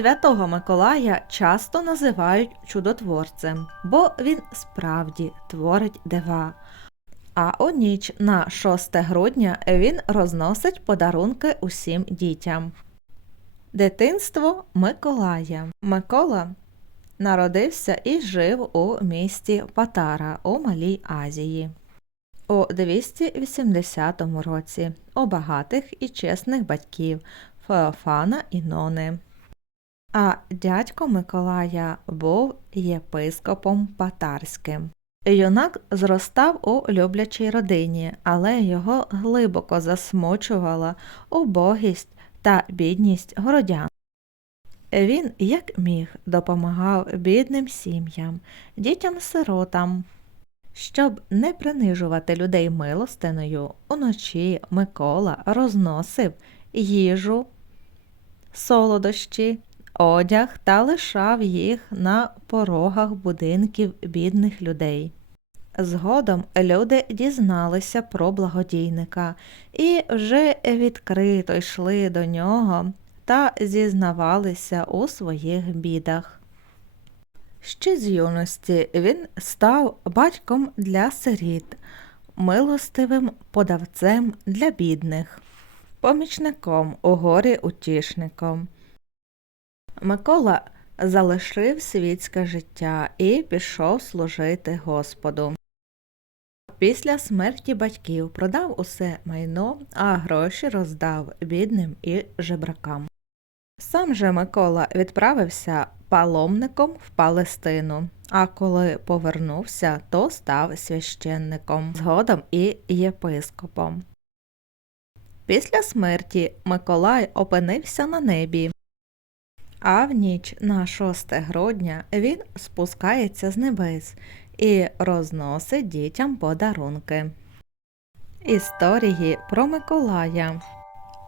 Святого Миколая часто називають чудотворцем, бо він справді творить дива. А у ніч на 6 грудня він розносить подарунки усім дітям. Дитинство Миколая. Микола народився і жив у місті Патара у Малій Азії. У 280 році у багатих і чесних батьків Феофана і Нони. А дядько Миколая був єпископом Патарським. Юнак зростав у люблячій родині, але його глибоко засмучувала убогість та бідність городян. Він, як міг, допомагав бідним сім'ям, дітям-сиротам. Щоб не принижувати людей милостиною, уночі Микола розносив їжу, солодощі, одяг та лишав їх на порогах будинків бідних людей. Згодом люди дізналися про благодійника і вже відкрито йшли до нього та зізнавалися у своїх бідах. Ще з юності він став батьком для сиріт, милостивим подавцем для бідних, помічником у горі утішником. Микола залишив світське життя і пішов служити Господу. Після смерті батьків продав усе майно, а гроші роздав бідним і жебракам. Сам же Микола відправився паломником в Палестину, а коли повернувся, то став священником, згодом і єпископом. Після смерті Миколай опинився на небі, а в ніч на 6 грудня він спускається з небес і розносить дітям подарунки. Історії про Миколая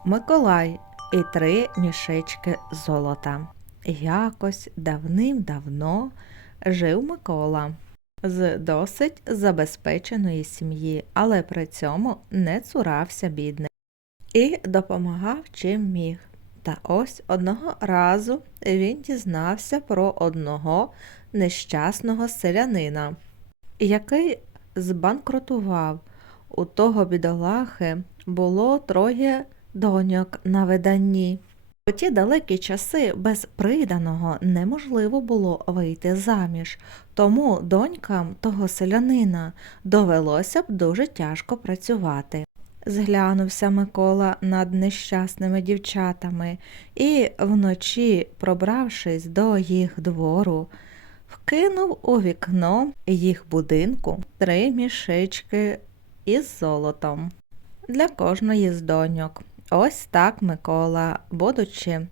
Миколай і три мішечки золота. Якось давним-давно жив Микола з досить забезпеченої сім'ї, але при цьому не цурався бідних і допомагав чим міг. Та ось одного разу він дізнався про одного нещасного селянина, який збанкрутував. У того бідолахи було троє доньок на виданні. У ті далекі часи без приданого неможливо було вийти заміж, тому донькам того селянина довелося б дуже тяжко працювати. Зглянувся Микола над нещасними дівчатами і, вночі, пробравшись до їх двору, вкинув у вікно їх будинку три мішечки із золотом для кожної з доньок. Ось так Микола, будучи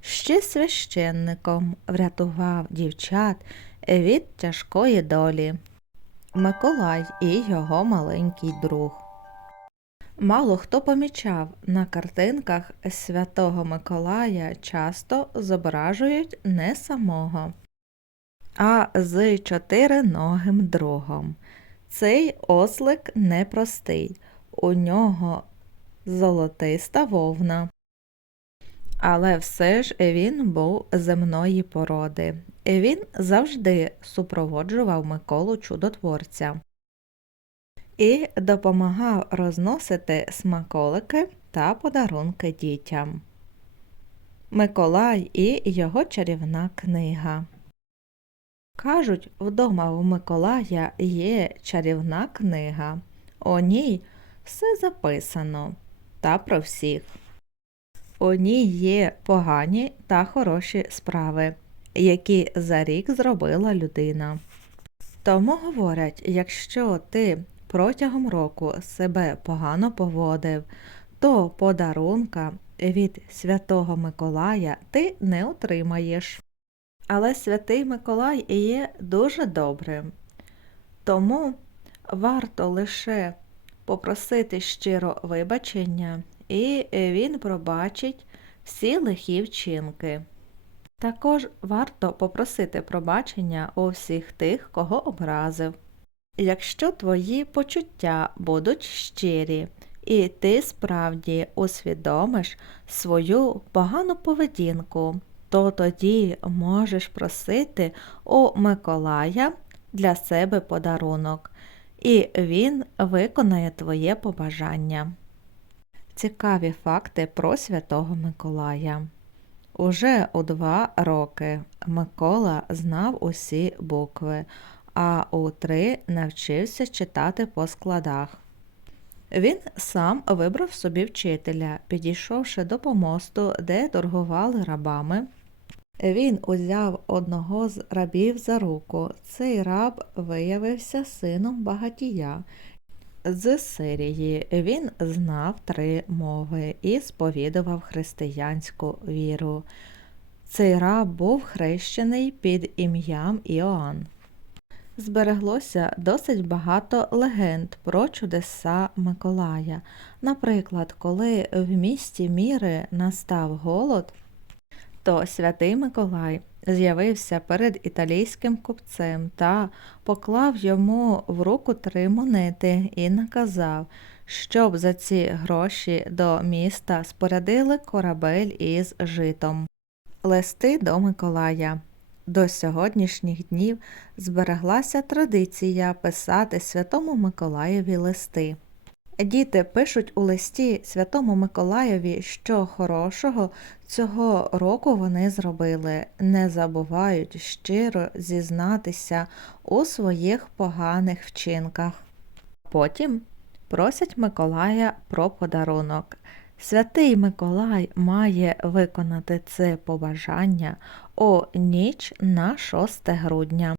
ще священником, врятував дівчат від тяжкої долі. Миколай і його маленький друг. Мало хто помічав, на картинках святого Миколая часто зображують не самого, а з чотириногим другом. Цей ослик непростий, у нього золотиста вовна. Але все ж він був земної породи. Він завжди супроводжував Миколу чудотворця і допомагав розносити смаколики та подарунки дітям. Миколай і його чарівна книга. Кажуть, вдома у Миколая є чарівна книга. У ній все записано та про всіх. У ній є погані та хороші справи, які за рік зробила людина. Тому говорять, якщо ти протягом року себе погано поводив, то подарунка від Святого Миколая ти не отримаєш. Але святий Миколай є дуже добрим, тому варто лише попросити щиро вибачення, і він пробачить всі лихі вчинки. Також варто попросити пробачення у всіх тих, кого образив. Якщо твої почуття будуть щирі, і ти справді усвідомиш свою погану поведінку, то тоді можеш просити у Миколая для себе подарунок, і він виконає твоє побажання. Цікаві факти про Святого Миколая. Уже у два роки Микола знав усі букви, а у три навчився читати по складах. Він сам вибрав собі вчителя, підійшовши до помосту, де торгували рабами. Він узяв одного з рабів за руку. Цей раб виявився сином багатія. З Сирії він знав три мови і сповідував християнську віру. Цей раб був хрещений під ім'ям Іоанн. Збереглося досить багато легенд про чудеса Миколая. Наприклад, коли в місті Міри настав голод, то святий Миколай з'явився перед італійським купцем та поклав йому в руку три монети і наказав, щоб за ці гроші до міста спорядили корабель із житом. Листи до Миколая. До сьогоднішніх днів збереглася традиція писати Святому Миколаєві листи. Діти пишуть у листі Святому Миколаєві, що хорошого цього року вони зробили, не забувають щиро зізнатися у своїх поганих вчинках. Потім просять Миколая про подарунок. Святий Миколай має виконати це побажання у ніч на 6 грудня.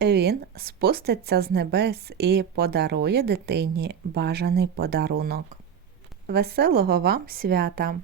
Він спуститься з небес і подарує дитині бажаний подарунок. Веселого вам свята!